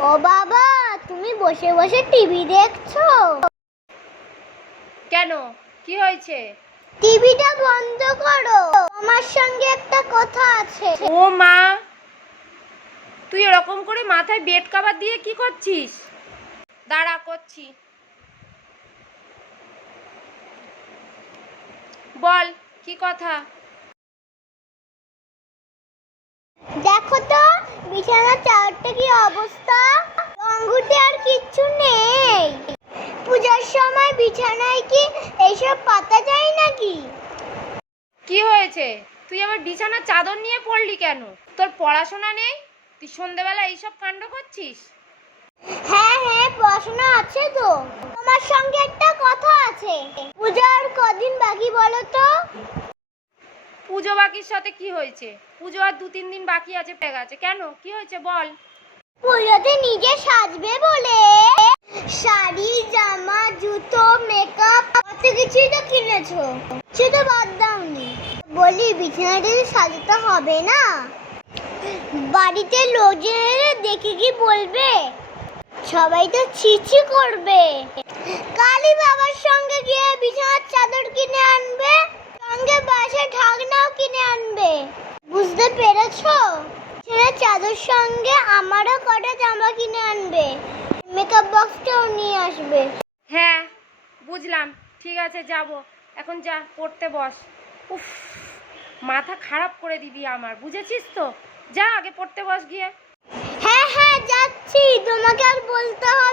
ও বাবা তুমি বসে বসে টিভি দেখছ? কেন? কি হয়েছে? টিভিটা বন্ধ করো। আমার সঙ্গে একটা কথা আছে। ও মা তুই এরকম করে মাথায় বেড কাভার দিয়ে কি করছিস? দাঁড়া করছি। বল কি কথা? বিছানার চারটে কি অবস্থা? রঙ্গুতে আর কিচ্ছু নেই। পূজার সময় বিছানায় কি এইসব পাতা যায় নাকি? কি হয়েছে? তুই আবার বিছানার চাদর নিয়ে পড়লি কেন? তোর পড়াশোনা নেই? তুই সন্ধেবেলা এইসব কাণ্ড করছিস? হ্যাঁ হ্যাঁ পড়াশোনা আছে তো। তোমার সঙ্গে একটা কথা আছে। পূজার কদিন বাকি বলো তো? পুজো বাকির সাথে কি হয়েছে? পুজো আর দু তিন দিন বাকি আছে, পেয়ে গেছে। কেন? কি হয়েছে? বল। পুজোতে নিজে সাজবে বলে শাড়ি, জামা, জুতো মেকআপ কত কিছুই তো কিনেছো। শুধু বাদ দাওনি। বলি বিছানাটা তো সাজাতে হবে না? বাড়িতে লোকজন এলে দেখে কি বলবে? সবাই তো ছিছি করবে। কালী বাবার সঙ্গে গিয়ে বিছানার চাদর কিনে আনবে সঙ্গে বাসে ঢাকনাও কিনে আনবে বুঝতে পেরেছ বিছানার সঙ্গে আমারও কটা জামা কিনে আনবে। মেকআপ বক্সটাও নিয়ে আসবে। হ্যাঁ বুঝলাম। ঠিক আছে যাব। এখন যা পড়তে বস। উফ মাথা খারাপ করে দিবি আমার বুঝেছিস তো? যা আগে পড়তে বস গিয়ে। হ্যাঁ হ্যাঁ যাচ্ছি। তোমাকে আর বলতে হবে